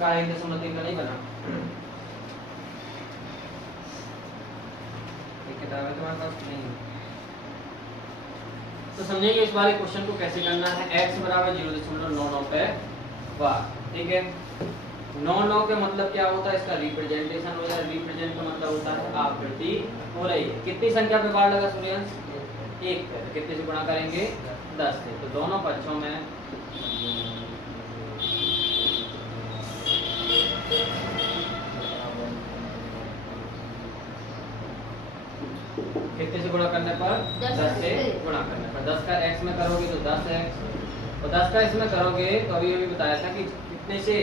का 1.3 का नहीं बना। एक किताब है तुम्हारे पास नहीं? तो समझेंगे इस वाले क्वेश्चन को कैसे करना है। x बराबर 0.99 पे बार, ठीक है। 99 का मतलब क्या होता है, इसका रिप्रेजेंटेशन हो जाए। रिप्रेजेंट का मतलब होता है आवृत्ति हो रही है। कितनी संख्या पे बार लगा सूर्यांश? 1 पे। तो कितने से गुणा करेंगे? 10 से। तो दोनों पक्षों में कितने से गुणा करने पर? 10 से गुणा करने पर। 10 का x में करोगे तो 10x, और 10 का इसमें करोगे तो अभी बताया था कि कितने से,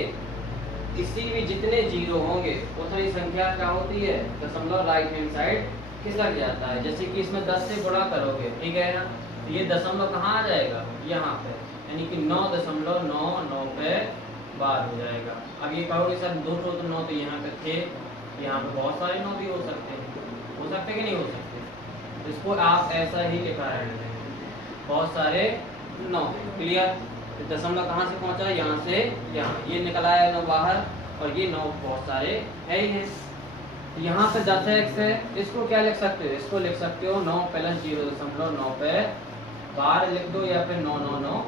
किसी भी जितने जीरो होंगे उतनी संख्या क्या होती है, दशमलव राइट हैंड साइड खिसक जाता है। जैसे कि इसमें 10 से गुणा करोगे, ठीक है ना, तो ये दशमलव कहाँ आ जाएगा? यहाँ पे, यानी कि 9.99 पे बार हो जाएगा। अब ये कहोगे सर 2 तो 9 तो यहाँ पे थे, यहाँ पे बहुत सारे 9 भी हो सकते हैं, हो सकते कि नहीं हो सकते? तो इसको आप ऐसा ही लिखा है, बहुत सारे 9। क्लियर? तो दशमलव कहाँ से पहुंचा? यहाँ से यहाँ, ये निकला है 9 बाहर, और ये 9 बहुत सारे है ही है। यहाँ पे 10x है, इसको क्या लिख सकते हो? इसको लिख सकते हो 9 + 0.9 पे बार लिख दो, या फिर 999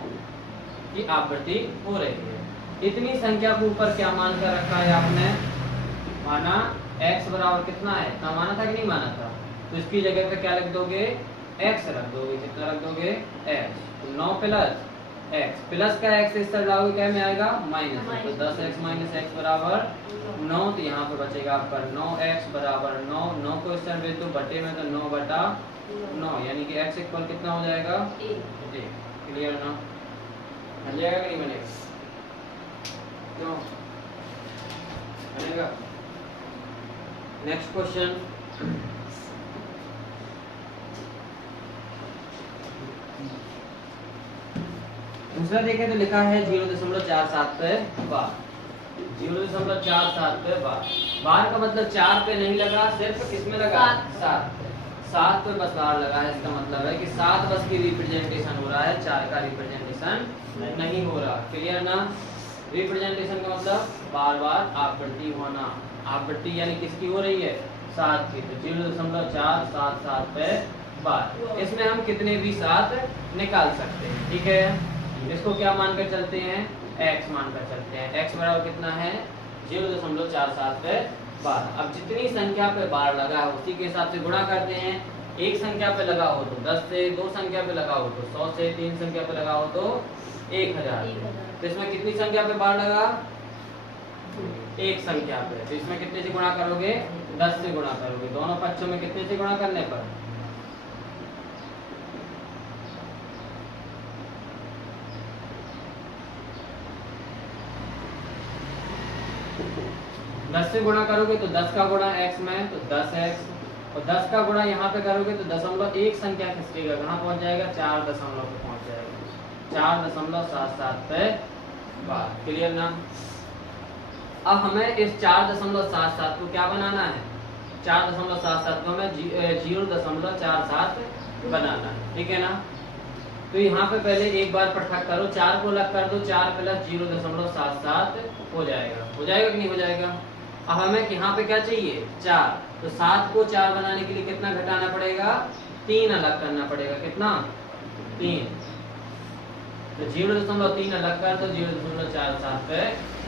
की आवृत्ति हो रही है। इतनी संख्या के ऊपर क्या मान कर रखा है आपने? माना x बराबर कितना है, इतना माना था कि नहीं माना था? तो इसकी जगह पे क्या लिख दोगे? x रख दोगे। कितना रख दोगे? x। तो 9 + x, प्लस का x इस तरह लाओगे क्या में आएगा? माइनस। तो 10x - x बराबर 9। तो यहाँ पे बचेगा आपका 9x बराबर 9। 9 को इस तरह भेज दो बटे में, तो 9/9, यानी कि x इक्वल कितना हो जाएगा? 1। क्लियर ना? बन जाएगा कि नहीं बनेगा? क्यों बनेगा? Next question. दूसरा देखें तो लिखा है 0.47 पे बार। 0.47 पे बार। बार का मतलब 4 पे नहीं लगा, सिर्फ किसमें लगा? 7 पे बस बार लगा है। इसका मतलब है कि 7 बस की रिप्रेजेंटेशन हो रहा है, 4 का रिप्रेजेंटेशन नहीं हो रहा। क्लियर ना? रिप्रेजेंटेशन का मतलब बार बार आवृत्ति होना। आवृत्ति यानी किसकी हो रही है? 7 की। तो 0.477 पे बार। इसमें हम कितने भी 7 निकाल सकते हैं, ठीक है। इसको क्या मानकर चलते हैं? x मानकर चलते हैं। x बराबर कितना है? 0.47 पे बार। अब जितनी संख्या पे बार लगा है उसी के हिसाब से गुणा करते हैं। एक संख्या पे लगा हो तो 10 से, 2 संख्या पे लगा हो तो 100 से, 3 संख्या पे लगा हो तो 1000। तो इसमें कितनी संख्या पे बार लगा? एक संख्या पे। तो इसमें कितने से गुणा करोगे? 10 से गुणा करोगे। दोनों पक्षों में कितने से गुणा करने पर? 10 से गुणा करोगे तो 10 का गुणा x में, तो 10x, और 10 का गुणा यहाँ पे करोगे तो 0.1 संख्या खिसकेगा, कहाँ पहुंच जाएगा? 4 दशमलव पे पहुंच जाएगा। 4.77 पे बार। क्लियर ना? अब हमें इस 4.77 को क्या बनाना है? 4.77 को हमें 0.47 बनाना है, ठीक है ना? तो यहाँ पे पहले एक बार पृथक करो, 4 को अलग कर दो, 4 + 0.77 हो जाएगा। हो जाएगा कि नहीं हो जाएगा? अब हमें यहाँ पे क्या चाहिए? 4। तो 7 को 4 बनाने के लिए कितना घटाना पड़ेगा? 3 अलग करना पड़ेगा। कितना? 3। तो 0.3 अलग कर दो, 0.47 पे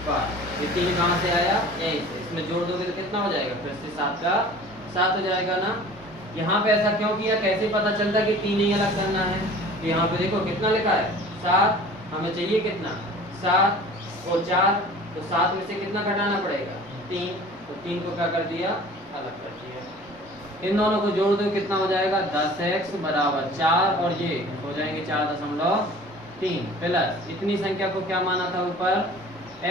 बार। ये 3 कहाँ से आया? यहीं से। इसमें जोड़ दोगे तो कितना हो जाएगा? फिर से 7 का 7 हो जाएगा ना? यहाँ पे ऐसा क्यों किया? कैसे पता चलता कि 3 ही अलग करना है? तो यहाँ पे देखो कितना लिखा है? 7। हमें चाहिए कितना? 7 और 4, तो 7 में से कितना घटाना पड़ेगा? 3। तो 3 को क्या कर दिया? अलग कर दिया। इन दोनों को जोड़ दो, कितना हो जाएगा? 10x बराबर 4, और ये हो जाएंगे 4.3 प्लस इतनी संख्या को क्या माना था ऊपर?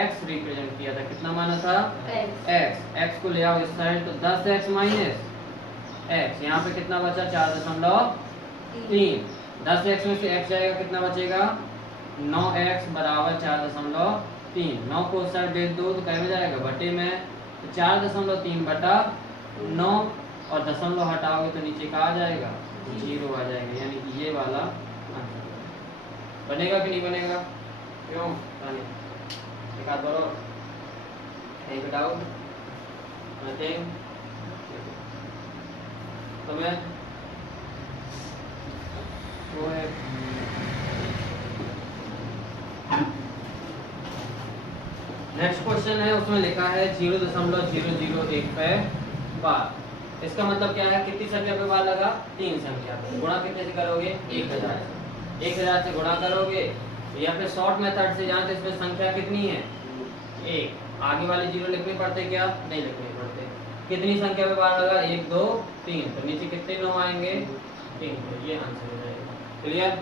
x रिप्रेजेंट किया था। कितना माना था? x को ले आओ इस साइड, तो 10x - x, यहाँ पे कितना बचा? 4.3। 10x में से x जाएगा, कितना बचेगा? 9x बराबर 4.3। 9 को उस साइड भेज दो तो क्या में जाएगा? बटे में। तो 4.3/9, और दशमलव हटाओगे तो नीचे का आ जाएगा? 0 आ जाएगा, यानी कि ये वाला आंसर बनेगा कि नहीं बनेगा? क्यों? हाथ बढ़ो, एक डाउट नथिंग तुम्हें वो है। नेक्स्ट क्वेश्चन है, उसमें लिखा है 0.001 पे बार। इसका मतलब क्या है, कितनी संख्या पे बार लगा, 3 संख्या पे। गुणा कितने से करोगे, 1000 से। 1000 से गुणा करोगे या फिर शॉर्ट मेथड से जानते, इसमें संख्या कितनी है 1, आगे वाले 0 लिखने पड़ते क्या, नहीं लिखने पड़ते। कितनी संख्या पे बार लगा, 1 2 3, तो नीचे कितने 9 आएंगे, 3। तो ये आंसर हो जाएगा। क्लियर,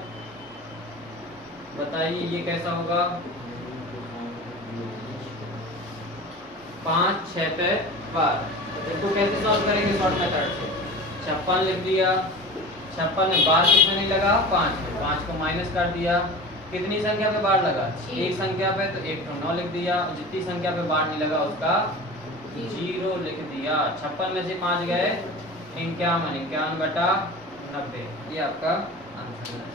बताइए ये कैसा होगा। 5 6 पे बार, तो इसको कैसे सॉल्व करेंगे, शॉर्ट मेथड से। 56 लिख दिया, 56 में बार किसमें नहीं लगा, 5 में, 5 को माइनस कर दिया। कितनी संख्या पे बार लगा, एक संख्या पे, तो 1 9 लिख दिया। जितनी संख्या पे बार नहीं लगा उसका 0 लिख दिया। 56 में से 5 गए 51, 51/90, ये आपका आंसर है।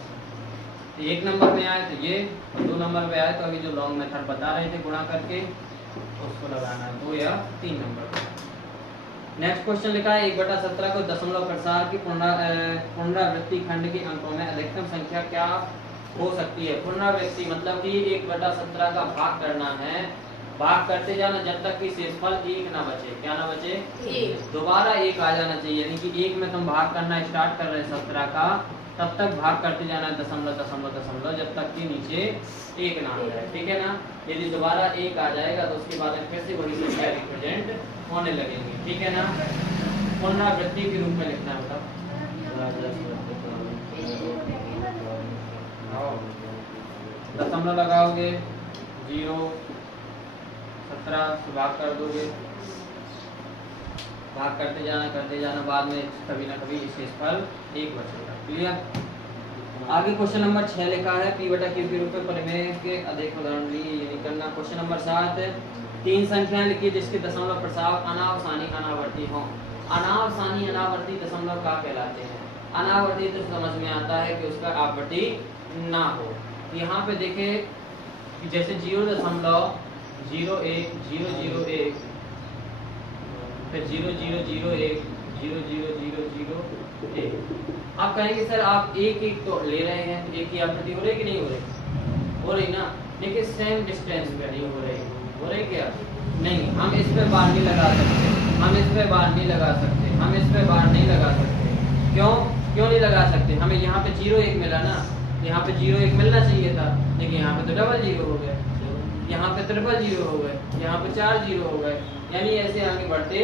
तो 1 नंबर में आए तो ये, 2 नंबर पे आए तो अभी जो लॉन्ग मेथड बता रहे थे गुणा करके उसको लगाना है 2 या 3 नंबर पे। नेक्स्ट क्वेश्चन लिखा है 1/17 को दशमलव प्रसार की पुनरावृत्ति खंड के अंकों में अधिकतम संख्या क्या हो सकती है। पुनरावृत्ति मतलब कि 1/17 का भाग करना है, भाग करते जाना जब तक कि शेषफल 1 ना बचे। क्या ना बचे, 1। दोबारा 1 आ जाना चाहिए, यानी कि 1 में तुम भाग करना स्टार्ट कर रहे हैं 17 का, तब तक भाग करते जाना है दशमलव दशमलव दशमलव जब तक कि नीचे 1 ना आ जाए। ठीक है ना, यदि दोबारा 1 आ जाएगा तो उसके बाद फिर से बड़ी संख्या रिप्रेजेंट होने लगेंगी। ठीक है ना, पुनरावृत्ति के रूप में लिखना है। दशमलव लगाओगे 0 17 से भाग कर दोगे, भाग करते जाना बाद में कभी ना कभी शेषफल 1 बचेगा। क्लियर। आगे क्वेश्चन नंबर 6 लिखा है P/Q के रूप में परिमेय के अधिक उदाहरण लिए ये करना। क्वेश्चन नंबर 7, 3 संख्याएं लिखिए जिसके दशमलव प्रसार अनावसानी अनावर्ती हो। अनावसानी अनावर्ती दशमलव क्या कहलाते हैं। अनावर्ती तो समझ में आता है कि उसका आवर्ती ना हो। यहाँ पे देखें कि जैसे 0.01 0.001 फिर 0.001 0.0001। आप कहेंगे सर आप एक तो ले रहे हैं, तो एक ही आकृति हो रही कि नहीं हो रही, हो रही ना, लेकिन सेम डिस्टेंस पे नहीं हो रही क्या, नहीं। हम इस पे बार नहीं लगा सकते, हम इस पे बार नहीं लगा सकते, हम इस पे बार नहीं लगा सकते। क्यों नहीं लगा सकते, हमें यहाँ पे 0.1 मिला ना, यहाँ पे 0.1 मिलना चाहिए था, लेकिन यहाँ पे तो डबल 0 हो गए, यहाँ पे ट्रिपल 0 हो गए, यहाँ पे 4 0 हो गए, यानी ऐसे आगे बढ़ते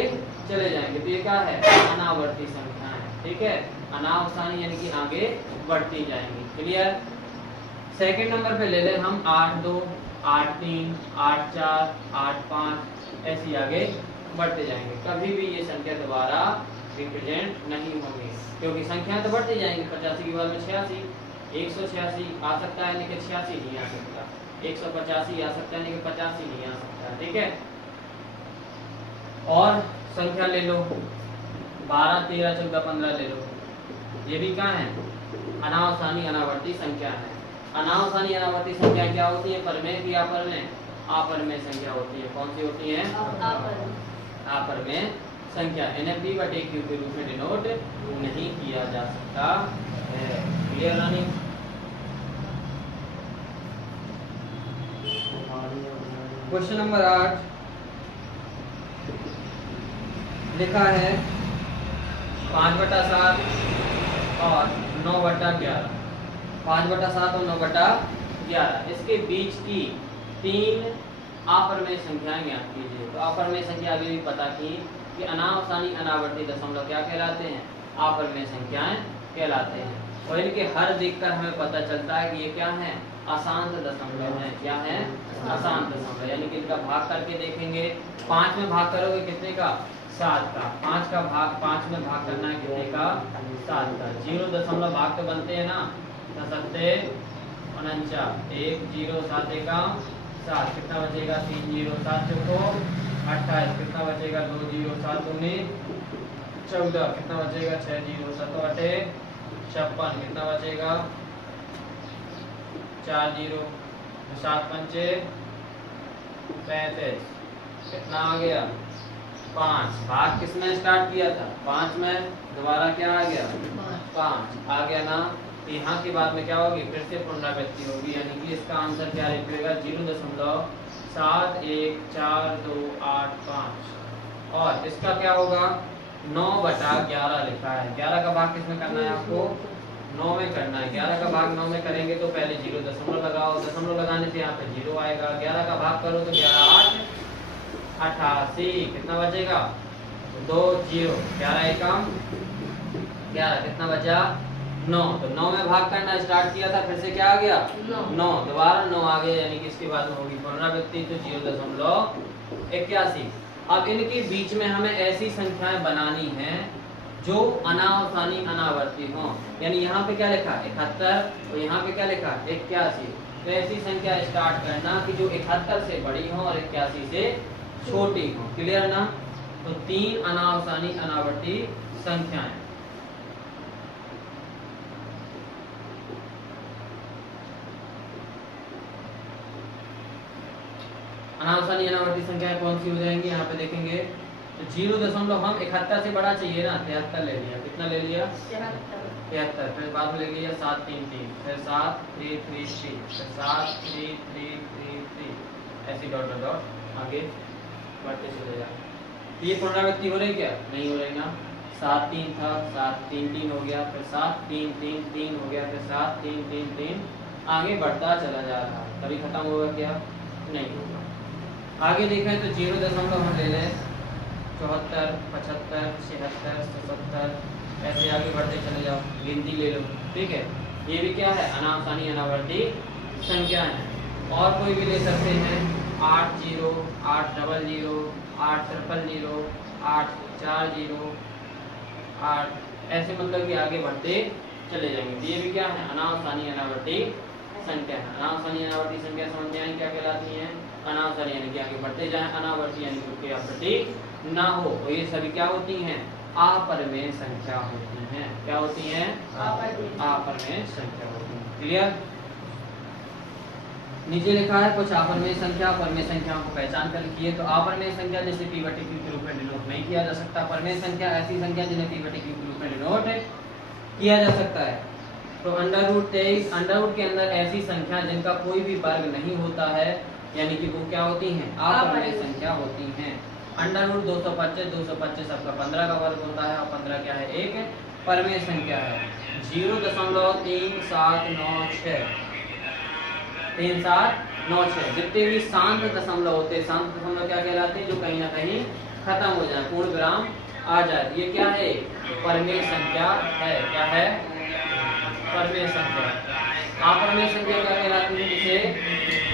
चले जाएंगे। तो ये क्या है, अनावर्ती संख्या है। ठीक है, अनावसानी यानी कि आगे बढ़ती जाएंगी। क्लियर। सेकंड नंबर पे ले ले हम 8 2 8 3 8 4 8 5, ऐसे आगे बढ़ते जाएंगे। कभी भी ये संख्या दोबारा रिप्रेजेंट नहीं होंगी, क्योंकि संख्या तो बढ़ती जाएंगी। 85 के बाद में 86, 186 आ सकता है लेकिन 86 नहीं आ सकता, 185 आ सकता है लेकिन 85 नहीं आ सकता। ठीक है, और संख्या ले लो 12 13 14 15 ले लो, ये भी क्या है, अनावसानी अनावर्ती संख्या है। अनावसानी अनावर्ती संख्या क्या होती है, परमेय की अपरमेय, अपरमेय संख्या होती है। कौन सी होती है, अपरमेय संख्या। इन्हें P/Q के रूप में डिनोट नहीं किया जा सकता है। क्लियर रानी। क्वेश्चन नंबर 8 लिखा है 5/7 और 9/11। 5/7 और 9/11, इसके बीच की 3 अपरमेय संख्याएं ज्ञात कीजिए। तो अपरमेय संख्या अभी भी पता की कि अनावसानी अनावर्ती दशमलव क्या कहलाते हैं, अपरमेय संख्याएं कहलाते हैं। और इनके हर देखकर हमें पता चलता है कि ये क्या है, अशांत दशमलव है। क्या है, अशांत दशमलव, यानी कि इनका भाग करके देखेंगे। 5 में भाग करोगे कितने का, 7 का। 5 का भाग 5 में भाग करना है कितने का, 7 का। 0 दशमलव भाग तो बनते हैं ना, 7 49 1 0 7 का 7, कितना बचेगा, 3 0 7 चौको 28, कितना बचेगा, 2 0 7 दूनी 14, कितना बचेगा, 6 0 7 8 56, कितना बचेगा, 4 0 7 पंचे 35 कितना आ गया 5। भाग किसने स्टार्ट किया था 5 में, दोबारा क्या आ गया 5 आ गया ना। तो यहाँ के बाद में क्या होगी, फिर से पुनरावृत्ति होगी, यानी कि इसका आंसर क्या निकलेगा 0.71428 और इसका क्या होगा 9/11 लिखा है। 11 का भाग किसमें करना है आपको 9 में करना है। 11 का भाग 9 में करेंगे तो पहले 0 दशमलव लगाओ, दशमलव लगाने से यहाँ पे 0 आएगा। 11 का भाग करो तो 11 8 88 कितना बचेगा 2 0। 11 एकम 11 कितना बचा 9। तो 9 में भाग करना स्टार्ट किया था, फिर से क्या आ गया 9 दोबारा 9 आ गया, यानी कि इसके बाद में होगी पुनरावृत्ति तो 0.81। अब इनके बीच में हमें ऐसी संख्याएं बनानी हैं जो अनावसानी अनावर्ती हो, यानी यहाँ पे क्या लिखा 71 और यहाँ पे क्या लिखा 81। तो ऐसी संख्या स्टार्ट करना कि जो 71 से बड़ी हो और 81 से छोटी हो। क्लियर ना। तो 3 अनावसानी अनावर्ती संख्याएं। अनावसानी अनावर्ती संख्याएं कौन सी हो जाएंगी यहाँ पे देखेंगे तो 0. हम 71 से बड़ा चाहिए ना 73 ले लिया। कितना ले लिया 73। फिर बाद में ले लिया 7 3 3 फिर 7 3 3 3 फिर 7 3 3 3 3 ऐसे डॉट डॉट डॉट आगे बढ़ते चले जाए। ये पुनरावृत्ति हो रही क्या नहीं हो रही ना। 7 3 था 7 3 3 हो गया, फिर 7 3 3 3 हो गया, फिर 7 3 3 3 आगे बढ़ता चला जा रहा है। कभी खत्म होगा क्या नहीं होगा। आगे देखें तो 0. हम ले लें 74 75 76 77 ऐसे आगे बढ़ते चले जाओ, गिनती ले लो। ठीक है, ये भी क्या है अनावसानी अनावर्ती संख्या है। और कोई भी ले सकते हैं 8 0 8 00 8 000 8 40 8 ऐसे, मतलब कि आगे बढ़ते चले जाएंगे। ये भी क्या है अनावसानी अनावर्ती संख्या है। अनावसानी अनावर्ती संख्या समझ में आई क्या कहलाती है अनावसानी, यानी कि आगे बढ़ते जाए, अनावर्ती यानी कि अप्रति ना हो। तो ये सभी क्या होती हैं अपरिमेय संख्या होती हैं। क्या होती हैं अपरिमेय संख्या होती हैं। क्लियर। नीचे लिखा है कुछ अपरिमेय संख्या अपरिमेय संख्याओं को पहचान कर लिखिए। तो अपरिमेय संख्या जिसे p बटे q के रूप में डिनोट नहीं किया जा सकता। परिमेय संख्या ऐसी संख्या जिन्हें p बटे q के रूप में डिनोट किया जा सकता है। तो √23 अंडरवुड के अंदर ऐसी संख्या जिनका कोई भी वर्ग नहीं होता है, यानी कि वो क्या होती हैं अपरिमेय संख्या होती हैं। √225 225 सबका 15 का वर्ग होता है और 15 क्या है एक परिमेय संख्या है। 0.3796 3796 जितने भी शांत दशमलव होते हैं, शांत दशमलव क्या कहलाते हैं जो कहीं ना कहीं खत्म हो जाए, पूर्ण विराम आ जाए, ये क्या है परिमेय संख्या है। क्या है परिमेय संख्या। अपरिमेय संख्या क्या कहलाती है जिसे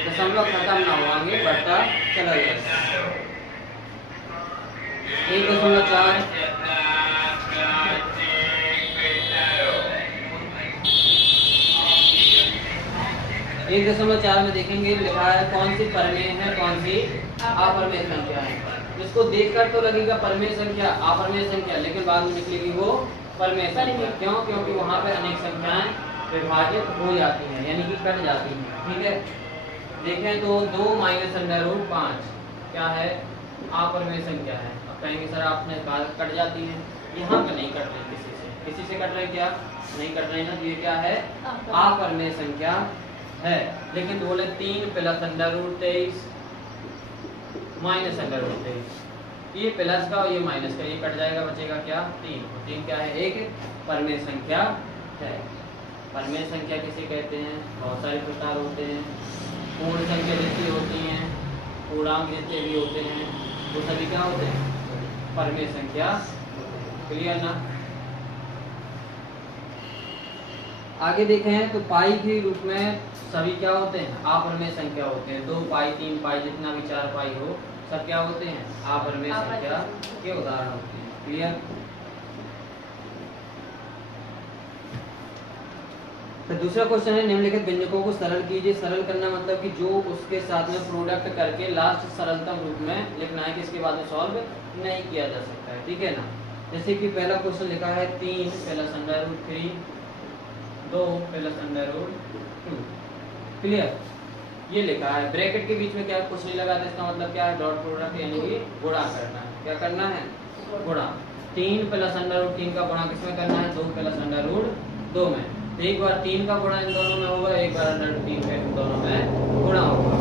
दशमलव खत्म ना हो आगे बढ़ता चला जाए। 1.4 1.4 में देखेंगे लिखा है कौन सी परिमेय है कौन सी अपरिमेय संख्या है। जिसको देखकर तो लगेगा परिमेय संख्या अपरिमेय संख्या, लेकिन बाद में निकलेगी वो परिमेय संख्या। क्यों? क्योंकि वहां पे अनेक संख्याएं विभाजित हो जाती हैं, यानी कि कट जाती हैं। ठीक है, देखें तो 2 -√5 क्या है अपरिमेय संख्या है। अब कहेंगे सर आपने कट जाती है, यहाँ पे नहीं कट रही, किसी से कट रही, क्या नहीं कट रही ना, तो ये क्या है अपरिमेय संख्या है। लेकिन बोले 3 + √23 -√23, ये प्लस का और ये माइनस का, ये कट जाएगा, बचेगा क्या 3। 3 क्या है एक परिमेय संख्या है। परिमेय संख्या किसे कहते हैं, बहुत सारे प्रकार होते हैं। पूर्ण संख्या जितनी होती हैं, पूर्णांक जितने भी होते हैं, वो सभी क्या होते हैं परिमेय संख्या। क्लियर ना। आगे देखें तो पाई के रूप में सभी क्या होते हैं अपरिमेय संख्या होते हैं। 2 पाई 3 पाई जितना भी 4 पाई हो, सब क्या होते हैं अपरिमेय संख्या के उदाहरण होते हैं। क्लियर। तो दूसरा क्वेश्चन है निम्नलिखित व्यंजकों को सरल कीजिए। सरल करना मतलब कि जो उसके साथ में प्रोडक्ट करके लास्ट सरलतम रूप में लिखना है कि इसके बाद में सॉल्व नहीं किया जा सकता है। ठीक है ना। जैसे कि पहला क्वेश्चन लिखा है 3 + √3 2 + √2। क्लियर। ये लिखा है ब्रैकेट के बीच में क्या कुछ नहीं लगा था, इसका मतलब क्या है डॉट प्रोडक्ट यानी कि गुणा करना है। क्या करना है? गुणा। 3 प्लस अंडर रूट 3 का गुणा किसमें करना है? 2 प्लस अंडर रूट 2 में। तो एक बार 3 का गुणा इन दोनों में होगा, एक बार अंडर रूट 3 का इन दोनों में गुणा होगा।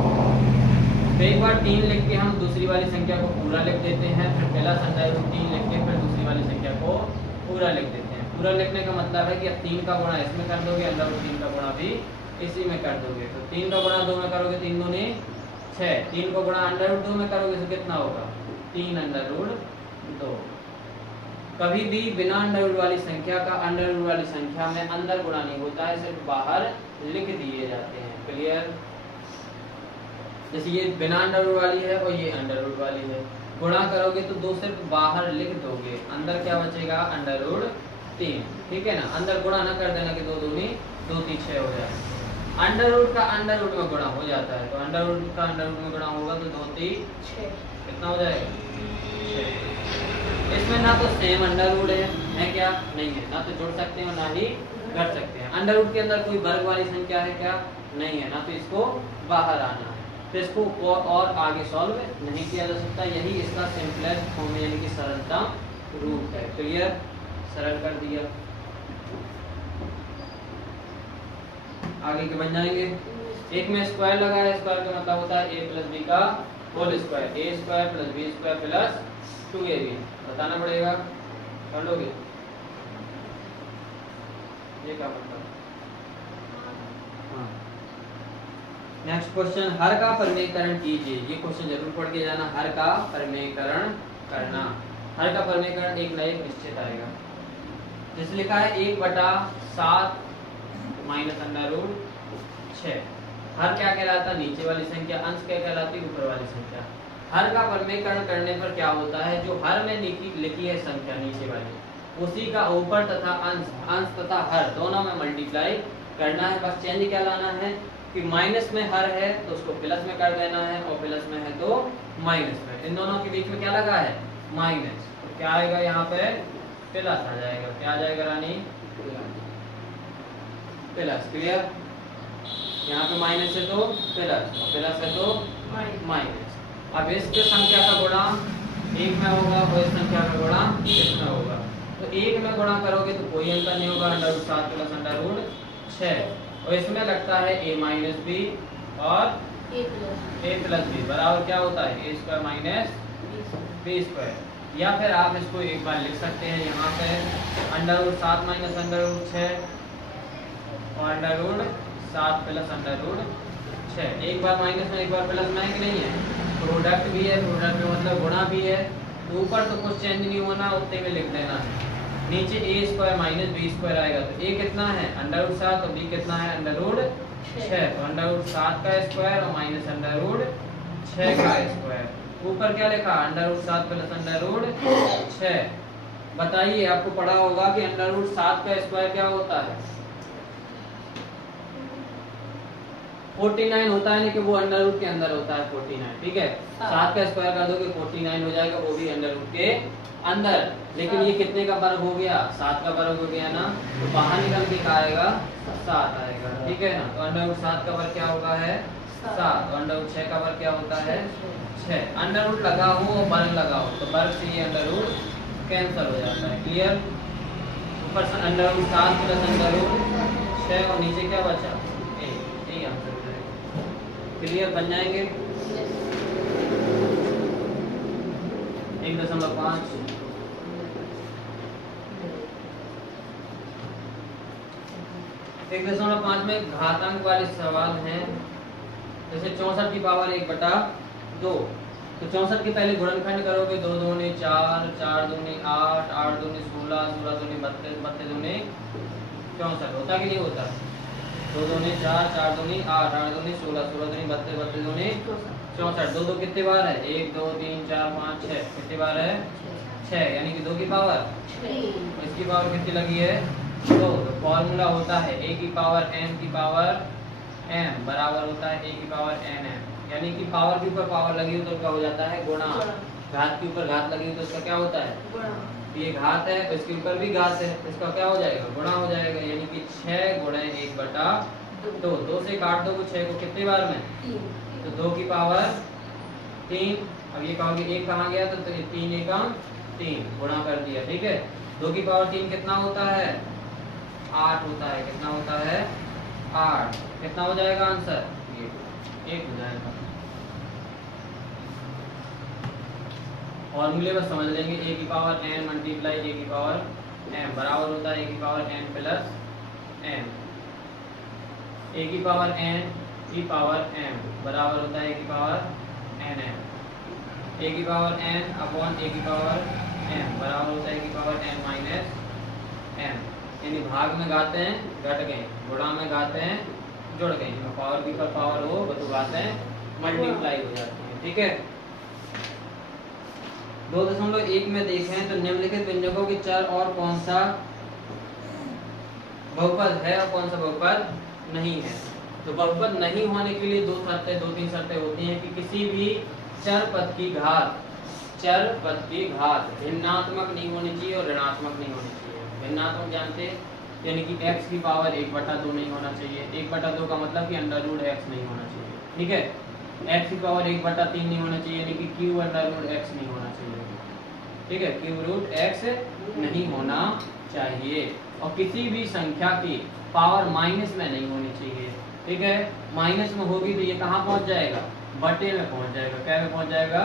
तो एक बार 3 लिख के हम दूसरी वाली संख्या को पूरा लिख देते हैं, फिर प्लस अंडर रूट 3 लिख के फिर दूसरी वाली संख्या को पूरा लिख देते हैं। पूरा लिखने का मतलब है कि अब 3 का गुणा इसमें कर दोगे, अंडर रूट 3 का गुणा भी इसी में कर दोगे। तो 3 का गुणा 2 में करोगे 3 दूनी 6, 3 को गुणा अंडर रूट 2 में करोगे तो कितना होगा? 3 अंडर रूट 2। कभी भी बिना अंडर रूट वाली संख्या का अंडर रूट वाली संख्या में अंदर गुणा नहीं होता है, सिर्फ बाहर लिख दिए जाते हैं। क्लियर? जैसे ये बिना अंडर रूट वाली है और ये अंडर रूट वाली है, गुणा करोगे तो 2 सिर्फ बाहर लिख दोगे, अंदर क्या बचेगा? Under root 3। ठीक है ना? अंदर गुणा ना कर देना कि 2 दूनी 2 3 6 हो जाए। अंडर रूट का अंडर रूट में गुणा हो जाता है, तो अंडर रूट का अंडर रूट में गुणा होगा तो 2 3 6 कितना हो जाएगा? 6। इसमें ना तो सेम अंडर रूट है क्या? नहीं है। ना तो जोड़ सकते हैं और ना ही घट सकते हैं। अंडर रूट के अंदर कोई वर्ग वाली संख्या है क्या? नहीं है। ना तो इसको बाहर आना है, तो इसको और आगे सॉल्व नहीं किया जा सकता। यही इसका सिंपलेस्ट फॉर्म यानी कि सरलतम रूप है। तो ये सरल कर दिया। आगे के बन जाएंगे। एक में स्क्वायर लगा है, स्क्वायर का मतलब होता है a प्लस बी का whole square, A square plus B square plus 2ab। बताना पड़ेगा, कर लोगे? ये क्या मतलब? हाँ। नेक्स्ट क्वेश्चन, हर का परिमेयकरण कीजिए। ये क्वेश्चन जरूर पढ़ के जाना, हर का परिमेयकरण करना। हर का परिमेयकरण एक ना एक निश्चित आएगा। जैसे लिखा है 1/7 माइनस अंडर रूट 6। हर क्या कहलाता है? नीचे वाली संख्या। अंश क्या कहलाती है? ऊपर वाली संख्या। हर का परिमेयकरण करने पर क्या होता है? जो हर में लिखी है संख्या नीचे वाली, उसी का ऊपर तथा अंश तथा हर दोनों में मल्टीप्लाई करना है। बस चेंज क्या लाना है कि माइनस में हर है तो उसको प्लस में कर देना है, और प्लस में है तो माइनस में। इन दोनों के बीच में क्या लगा है? माइनस। तो क्या आएगा यहाँ पे? प्लस आ जाएगा। क्या आ जाएगा रानी? प्लस। क्लियर? यहाँ पे माइनस है तो प्लस, प्लस है तो माइनस। अब इस संख्या का गुणा एक में होगा और इस संख्या का गुणा इसमें होगा। तो एक में गुणा करोगे तो कोई अंतर नहीं होगा, under root 7 plus under root 6। और इसमें लगता है a माइनस बी और a प्लस बी बराबर क्या होता है? a square minus B square. या फिर आप इसको एक बार लिख सकते हैं यहाँ पे under root 7 minus under root 6 और under root 7 plus under root 6। एक बार माइनस में एक बार प्लस में है कि नहीं है? प्रोडक्ट भी है, प्रोडक्ट में मतलब गुणा भी है। तो ऊपर तो कुछ चेंज नहीं होना, उतने में लिख देना है। नीचे a square minus B square आएगा, तो a कितना है? अंडर रूट 7 और b कितना है? Under root 6। तो अंडर रूट 7 का स्क्वायर और माइनस अंडर रूट 6 का स्क्वायर। ऊपर क्या लिखा? Under root 7 plus under root 6। बताइए, आपको पढ़ा होगा कि अंडर रूट 7 का स्क्वायर क्या होता है? 49 होता है, लेकिन वो अंडर रूट के अंदर होता है 49। ठीक है? 7 का स्क्वायर कर दोगे 49 हो जाएगा, वो भी अंडर रूट के अंदर। लेकिन ये कितने का वर्ग हो गया? 7 का वर्ग हो गया ना, तो बाहर निकल के क्या आएगा? 7 आएगा। ठीक है ना? तो अंडर रूट 7 का वर्ग क्या होगा? है 7। तो अंडर रूट 6 का वर्ग क्या होता है? 6। अंडर रूट लगा हो और वर्ग लगा हो तो वर्ग से ये अंडर रूट कैंसिल हो जाता है। क्लियर? ऊपर से under root 7 plus under root 6 और नीचे क्या बचा? यही आंसर हो जाएगा। क्लियर? बन जाएंगे 1.5। 1.5 में घातांक वाले सवाल हैं। जैसे 64 की पावर 1/2। तो 64 के पहले गुणनखंड करोगे 2 दूनी 4, 4 दूनी 8, 8 दूनी 16, 16 दूनी 32, 32 दूनी 64। होता कि नहीं होता? 2 दूनी 4, 4 दूनी 8, 8 दूनी 16, 16 दूनी 32, 32 दूनी 64। 2 2 कितने बार है? 1 2 3 4 5 6। कितने बार है? 6। यानी कि 2 की पावर 6। इसकी पावर कितनी लगी है? 2। तो फॉर्मूला होता है a की पावर m की पावर m बराबर होता है a की पावर nm। यानी कि पावर के ऊपर पावर लगी हो तो क्या हो जाता है? गुणा। घात के ऊपर घात लगी हो तो इसका क्या होता है? गुणा। ये घात है तो इसके ऊपर भी घात है, इसका क्या हो जाएगा? गुणा हो जाएगा। यानी कि 6 गुणे 1/2 तो 2 से काट दो 6 को कितने बार में? 3। तो 2 की पावर 3। अब ये कहोगे 1 कहाँ गया? तो 3 एकम 3 गुणा कर दिया। ठीक है, 2 की पावर 3 कितना होता है? 8 होता है। कितना होता है? 8। कितना हो जाएगा आंसर? ये 1 हो जाएगा। फॉर्मूले बस समझ लेंगे। a की पावर n मल्टीप्लाई a की पावर m बराबर होता है a की power n plus m। a की पावर n की पावर m बराबर होता है a की पावर nm। a की पावर n अपॉन a की पावर m बराबर होता है a की पावर n माइनस m। यानी भाग में गाते हैं घट गए, गुणा में गाते हैं जुड़ गए। पावर की पर पावर हो तो गाते हैं मल्टीप्लाई हो जाती है। ठीक है, 2.1 में देखें तो निम्नलिखित व्यंजकों के चर और कौन सा बहुपद है और कौन सा बहुपद नहीं है। तो बहुपद नहीं होने के लिए 2-3 शर्तें होती हैं कि किसी भी चर पद की घात भिन्नात्मक नहीं होनी चाहिए और ऋणात्मक नहीं होनी चाहिए। भिन्नात्मक जानते हैं, यानी कि x की पावर 1/2 नहीं होना चाहिए। 1/2 का मतलब कि अंडर रूट x नहीं होना चाहिए। ठीक है, x की पावर 1/3 नहीं होना चाहिए, यानी कि क्यूब अंडर रूट x नहीं होना चाहिए। ठीक है, क्यूब रूट x नहीं होना चाहिए और किसी भी संख्या की पावर माइनस में नहीं होनी चाहिए। ठीक है, माइनस में होगी तो ये कहाँ पहुंच जाएगा? बटे में पहुंच जाएगा। क्या में पहुंच जाएगा?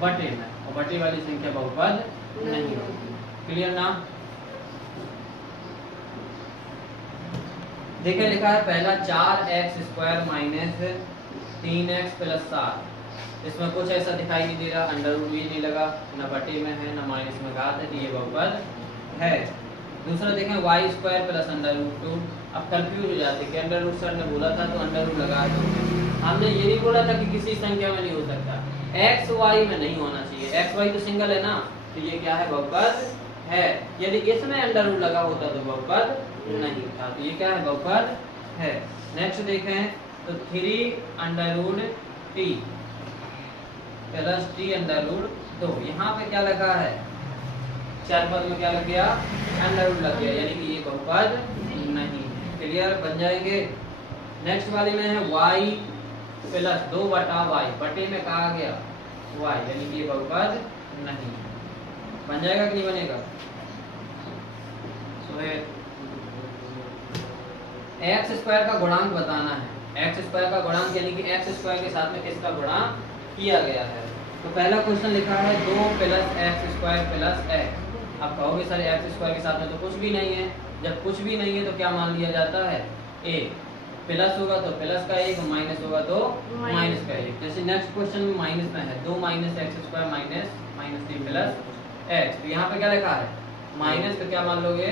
बटे में। और बटे वाली संख्या बहुपद नहीं होगी। क्लियर ना? देखिए लिखा है पहला 4x² माइनस 3x प्लस 7। इसमें कुछ ऐसा दिखाई नहीं दे रहा, अंडर रूट भी नहीं लगा, न बटे में है न माइनस में घात है, तो ये बहुपद है। दूसरा देखें y² प्लस अंडर रूट 2। अब कंफ्यूज हो जाते कि अंडर रूट सर ने बोला था तो अंडर रूट लगा दो। हमने ये नहीं बोला था कि किसी संख्या में नहीं हो सकता, एक्स वाई में नहीं होना चाहिए। एक्स वाई तो सिंगल है ना, तो ये क्या है? बहुपद है। यदि इसमें अंडर रूट लगा होता तो बहुपद नहीं था, तो ये क्या है? बहुपद है। नेक्स्ट देखें तो 3 under root t plus t under root 2। यहाँ पे क्या लगा है? चार पद में क्या लग गया? अंडर रूट लग गया, यानी कि ये बहुपद नहीं। क्लियर? बन जाएंगे। नेक्स्ट वाले में है y प्लस 2/y, बटे में कहा गया y, यानी कि ये बहुपद नहीं। बन जाएगा कि नहीं बनेगा? x² का गुणांक बताना है। x² का गुणांक यानी कि x² के साथ में किसका गुणा किया गया है। तो पहला क्वेश्चन लिखा है 2 + x² + x। अब कहोगे सर x² के साथ में तो कुछ भी नहीं है। जब कुछ भी नहीं है तो क्या मान लिया जाता है? a प्लस होगा तो प्लस का 1, माइनस होगा तो माइनस का 1। जैसे नेक्स्ट क्वेश्चन में माइनस में है 2 - x² -3 + x। तो यहाँ पे क्या लिखा है? माइनस पे क्या मान लोगे?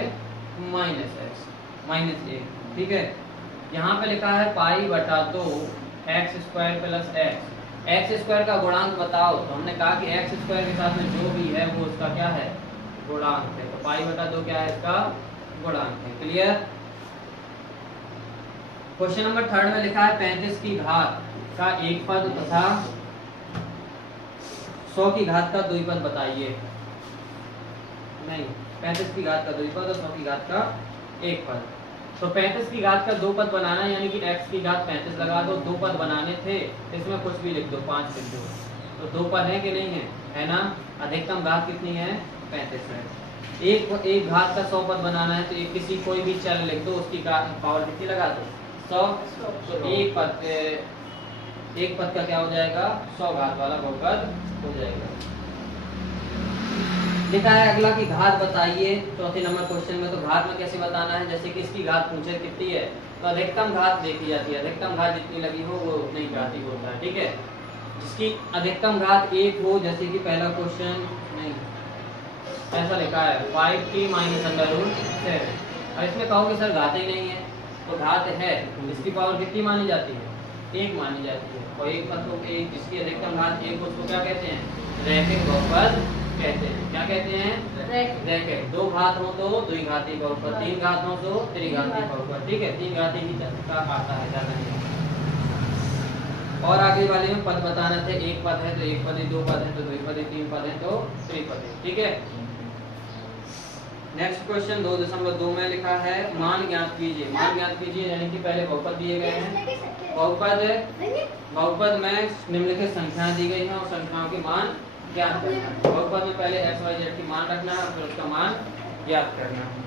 -x -1। ठीक है, यहाँ पे लिखा है π/2 x² + x। x² का गुणांक बताओ, तो हमने कहा कि x² के साथ में जो भी है वो उसका क्या है? गुणांक है। तो π/2 क्या है? इसका गुणांक है। क्लियर? क्वेश्चन नंबर 3 में लिखा है 35 की घात का एक पद तथा 100 की घात का द्विपद बताइए। नहीं, 35 की घात का द्विपद और 100 की घात का एक पद। तो 35 की घात का 2 पद बनाना है, यानी कि x की घात 35 लगा दो। 2 पद बनाने थे, इसमें कुछ भी लिख दो, 5 लिख दो। तो 2 पद है कि नहीं है? है ना? अधिकतम घात कितनी है? 35 है। एक घात का 100 पद बनाना है, तो एक किसी कोई भी चर लिख दो, उसकी पावर कितनी लगा दो? 100। तो एक पद का क्या हो जाएगा? 100 घात वाला बहुपद हो जाएगा। लिखा है अगला की घात बताइए। चौथे नंबर क्वेश्चन में तो घात में कैसे बताना है? जैसे कि इसकी घात पूछे कितनी है, तो अधिकतम घात देखी जाती है। अधिकतम घात जितनी लगी हो वो उतनी घाती होता है। ठीक है, जिसकी अधिकतम घात 1 हो, जैसे कि पहला क्वेश्चन नहीं ऐसा लिखा है 5t - √7। और इसमें कहोगे सर घात ही नहीं है, तो घात है, इसकी पावर कितनी मानी जाती है? 1 मानी जाती है। और एक पद को एक जिसकी अधिकतम घात 1 हो उसको क्या कहते हैं? रैखिक बहुपद कहते हैं। क्या कहते हैं? रैखिक। 2 घात हो तो द्विघाती बहुपद, 3 घात हो तो त्रिघाती बहुपद। ठीक है, 3 घाती ही का आता है, ज्यादा नहीं। और आगे वाले में पद बताना थे। 1 पद है तो 1 पद, 2 पद है तो द्विपद, 3 पद है तो त्रिपद। ठीक है, नेक्स्ट क्वेश्चन 2.2 में लिखा है मान ज्ञात कीजिए। मान ज्ञात कीजिए यानी कि पहले बहुपद दिए गए हैं, बहुपद में निम्नलिखित संख्याएं दी गई हैं और संख्याओं के मान ज्ञात करना है। बहुपद में पहले x y z की मान रखना है और फिर उसका मान ज्ञात करना है।